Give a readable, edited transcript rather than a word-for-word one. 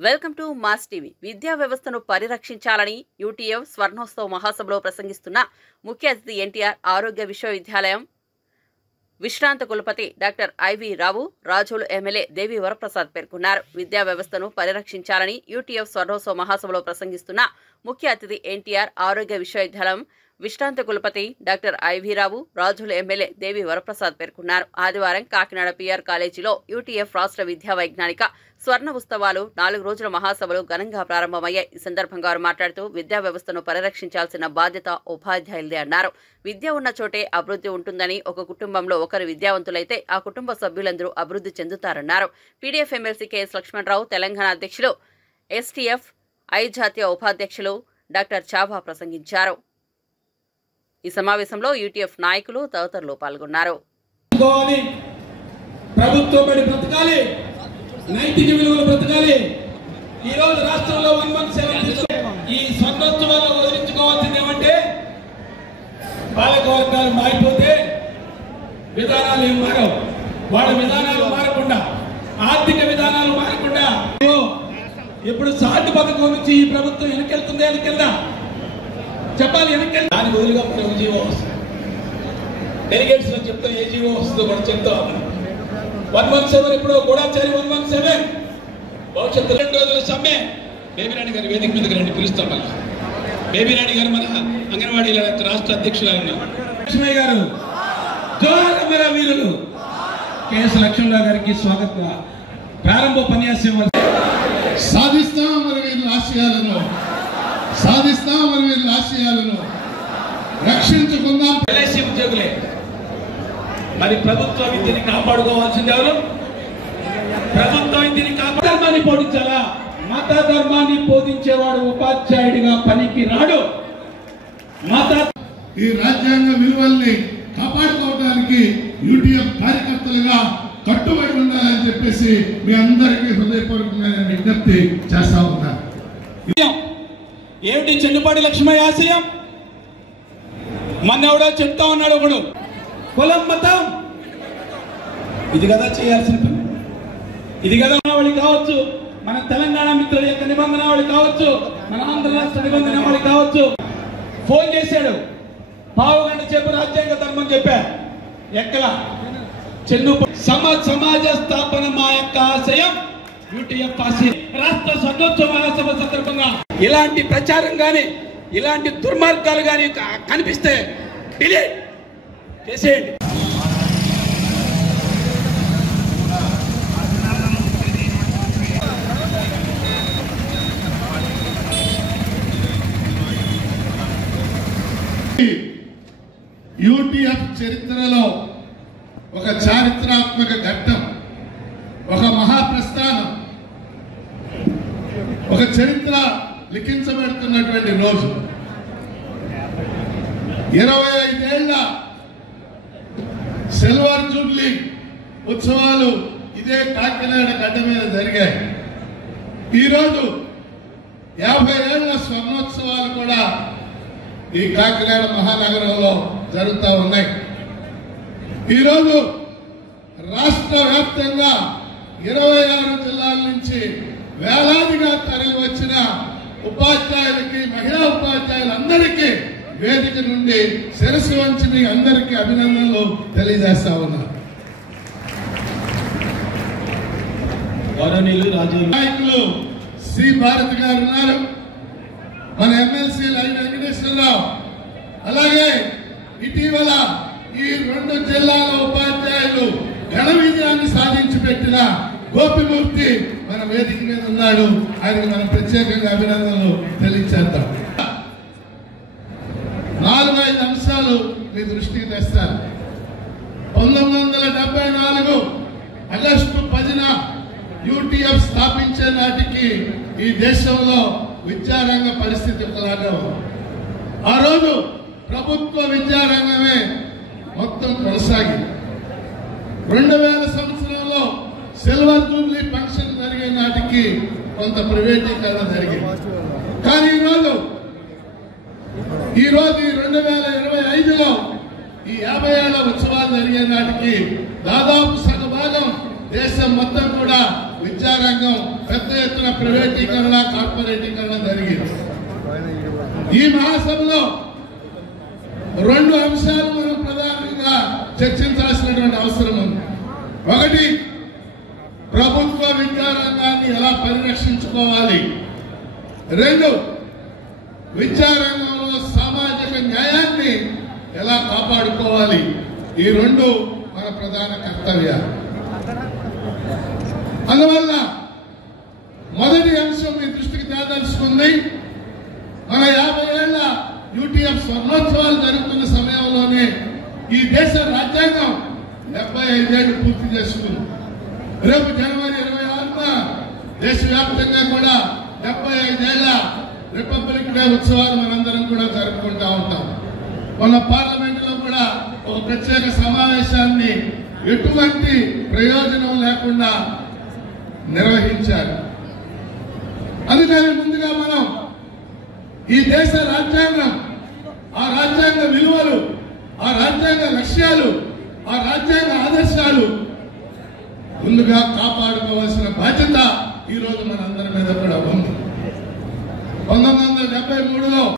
Welcome to mass TV. విద్యా వ్యవస్థను పరిరక్షించాలని UTF స్వర్ణోత్సవ మహాసభలో ప్రసంగిస్తున్న ముఖ్య అతిథి ఎన్టీఆర్ ఆరోగ్య విశ్వవిద్యాలయం విశ్రాంత కులపతి డాక్టర్ ఐవి రావు రాజోలు ఎమ్మెల్యే దేవి వరప్రసాద్ పేర్కొన్నారు. విద్యా వ్యవస్థను పరిరక్షించాలని యూటీఎఫ్ స్వర్ణోత్సవ మహాసభలో ప్రసంగిస్తున్న ముఖ్య అతిథి ఎన్టీఆర్ ఆరోగ్య విశ్వవిద్యాలయం విశ్రాంత కులపతి డాక్టర్ ఐవి రావు రాజోలు ఎమ్మెల్యే దేవి వరప్రసాద్ పేర్కొన్నారు. ఆదివారం కాకినాడ పిఆర్ కాలేజీలో యూటీఎఫ్ రాష్ట్ర విద్యా వైజ్ఞానిక స్వర్ణ ఉత్సవాలు 4 రోజుల మహాసభలు ఘనంగా ప్రారంభమయ్యాయి. ఈ సందర్భంగా వారు మాట్లాడుతూ విద్యా వ్యవస్థను పరిరక్షించాల్సిన బాధ్యత ఉపాధ్యాయులదే అన్నారు. విద్య ఉన్న చోటే అభివృద్ధి ఉంటుందని, ఒక కుటుంబంలో ఒకరు విద్యావంతులైతే ఆ కుటుంబ సభ్యులందరూ అభివృద్ధి చెందుతారన్నారు. PDF MLC KS Lakshmanarao, Telangana అధ్యక్షులు ఎస్టీఎఫ్ ఐ జాతీయ ఉపాధ్యక్షులు డాక్టర్ చాబా ప్రసంగించారు. ఈ సమావేశంలో యూటీఎఫ్ నాయకులు తదితరులు పాల్గొన్నారు. నైతిక విలువలు బ్రతకాలి. ఈ రోజు రాష్ట్రంలో 117 ఈ స్వర్ణోత్సవాల్లో వివరించుకోవాల్సింది ఏమంటే, పాలకవర్గాలు మారిపోతే విధానాలు ఏం మారవు. వాళ్ళ విధానాలు మారకుండా, ఆర్థిక విధానాలు మారకుండా ఇప్పుడు సాటి పథకం నుంచి ఈ ప్రభుత్వం వెనకెళ్తుందే వెనకెళ్దా చెప్పాలి. వెనకెళ్తా దాని బదులుగా మనం జీవో వస్తుంది. డెలిగేట్స్ లో చెప్తాం ఏ జీవో వస్తుందో కూడా చెప్తాం. 117 ఇప్పుడు గూఢాచారి 117 భవిష్యత్తు 2 రోజుల సమ్మె. బేబీరాణి గారి వేదిక మీదకి రండి, పిలుస్తాం. మళ్ళీ బేబీరాణి గారు మన అంగన్వాడీ రాష్ట్ర అధ్యక్షులు లక్ష్మయ్య గారు, జోహార్ అమర వీరులు కెఎస్ లక్ష్మణరావు గారికి స్వాగత ప్రారంభ ఉపన్యాసం. సాధిస్తాం మరి వీళ్ళ ఆశయాలను, సాధిస్తాం మరి వీళ్ళ ఆశయాలను రక్షించుకుందాం. ఎల్ఐసి ఉద్యోగులే. మరి ప్రభుత్వ విద్యని కాపాడుకోవాల్సింది ఎవరు? ప్రభుత్వ విద్యని ధర్మాన్ని బోధించాలా? మత ధర్మాన్ని బోధించేవాడు ఉపాధ్యాయుడిగా పనికి రాడు. ఈ రాజ్యాంగ విలువల్ని కాపాడుకోవడానికి యూటీఎఫ్ కార్యకర్తలుగా కట్టుబడి ఉండాలని చెప్పేసి మీ అందరికీ హృదయపూర్వకమైన విజ్ఞప్తి చేస్తా ఉన్నారు. ఏమిటి చెన్నుపాటి లక్ష్మయ్య ఆశయం? మొన్నెవడో చెప్తా ఉన్నాడు ఒకడు, కులం మతం ఇది కదా చేయాల్సిన పని. ఇది కదా నిబంధనావళి కావచ్చు, మన తెలంగాణ మిత్రుల యొక్క నిబంధనావళి కావచ్చు, మన ఆంధ్ర రాష్ట్ర నిబంధనావళి కావచ్చు. ఫోన్ చేశాడు, పావుగంట చెప్పు రాజ్యాంగ ధర్మం చెప్పా. ఎక్కల చెన్ను సమాజ స్థాపన మా యొక్క ఆశయం యూటీఎఫ్ ఆశయం. రాష్ట్ర స్వర్ణోత్సవ మహాసభ సందర్భంగా ఇలాంటి ప్రచారం గాని, ఇలాంటి దుర్మార్గాలు గాని కనిపిస్తే డిలీట్ చేసేయండి. యూటీఎఫ్ చరిత్రలో ఒక చారిత్రాత్మక ఘట్టం, ఒక మహాప్రస్థానం, ఒక చరిత్ర లిఖించబడుతున్నటువంటి రోజు. 25 ఏళ్ల సిల్వర్ జూబ్లీ ఉత్సవాలు ఇదే కాకినాడ గడ్డ మీద జరిగాయి. ఈరోజు 50 ఏళ్ల స్వర్ణోత్సవాలు కూడా ఈ కాకినాడ మహానగరంలో జరుగుతూ ఉన్నాయి. ఈరోజు రాష్ట్ర వ్యాప్తంగా 26 జిల్లాల నుంచి వేలాదిగా తరలి వచ్చిన ఉపాధ్యాయులకి, మహిళా ఉపాధ్యాయులందరికీ వేదిక నుండి శిరస్సు వంచి మీ అందరికీ అభినందనలు తెలియజేస్తా ఉన్నారు. నాయకులు సి భారతి గారు ఉన్నారు, మన ఎమ్మెల్సీ లై వెంకటేశ్వరరావు, అలాగే ఇటీవల ఈ 2 జిల్లాల ఉపాధ్యాయులు ఘన విజయాన్ని సాధించి పెట్టిన గోపిమూర్తి మన వేదిక మీద ఉన్నాడు. ఆయనకు మనం ప్రత్యేకంగా అభినందనలు తెలియచేద్దాం. 4-5 అంశాలు మీ దృష్టికి తెస్తారు. 1974 ఆగస్టు 10న యూటీఎఫ్ స్థాపించే నాటికి ఈ దేశంలో విద్యారంగ పరిస్థితి ఒకలాగా ఉంది. ఆ రోజు ప్రభుత్వ విద్యారంగమే మొత్తం కొనసాగింది. 2000 సంవత్సరంలో సిల్వర్ జూబ్లీ ఫంక్షన్ జరిగే నాటికి కొంత ప్రైవేటీకరణ జరిగింది. కానీ ఈరోజు 2025లో ఈ 50 ఏళ్ల ఉత్సవాలు జరిగే నాటికి దాదాపు సగభాగం దేశం మొత్తం కూడా విద్యారంగం పెద్ద ఎత్తున ప్రైవేటీకరణ, కార్పొరేటీకరణ జరిగింది. ఈ మహాసభలో 2 అంశాలు మనం ప్రధానంగా చర్చించాల్సినటువంటి అవసరం ఉంది. ఒకటి, ప్రభుత్వ విద్యారంగాన్ని ఎలా పరిరక్షించుకోవాలి. 2, విద్యారంగంలో సామాజిక న్యాయాన్ని ఎలా కాపాడుకోవాలి. ఈ 2 మన ప్రధాన కర్తవ్యాలు. అందువల్ల మొదటి అంశం మీ దృష్టికి తేదలుచుకుంది. మన 50 ఏళ్ల యూటీఎఫ్ స్వర్ణోత్సవాలు జరుగుతున్న సమయంలోనే ఈ దేశ రాజ్యాంగం 75 ఏళ్లు పూర్తి చేసుకుంది. రేపు జనవరి 26న దేశవ్యాప్తంగా కూడా 75 ఏళ్ల రిపబ్లిక్ డే ఉత్సవాలు మనందరం కూడా జరుపుకుంటా ఉంటాం. మన పార్లమెంట్ లో కూడా ఒక ప్రత్యేక సమావేశాన్ని ఎటువంటి ప్రయోజనం లేకుండా నిర్వహించారు. అందుకని ముందుగా మనం ఈ దేశ రాజ్యాంగం, ఆ రాజ్యాంగ విలువలు, ఆ రాజ్యాంగ లక్ష్యాలు, ఆ రాజ్యాంగ ఆదర్శాలు ముందుగా కాపాడుకోవాల్సిన బాధ్యత ఈ రోజు మనందరి మీద కూడా ఉంది. 1973లో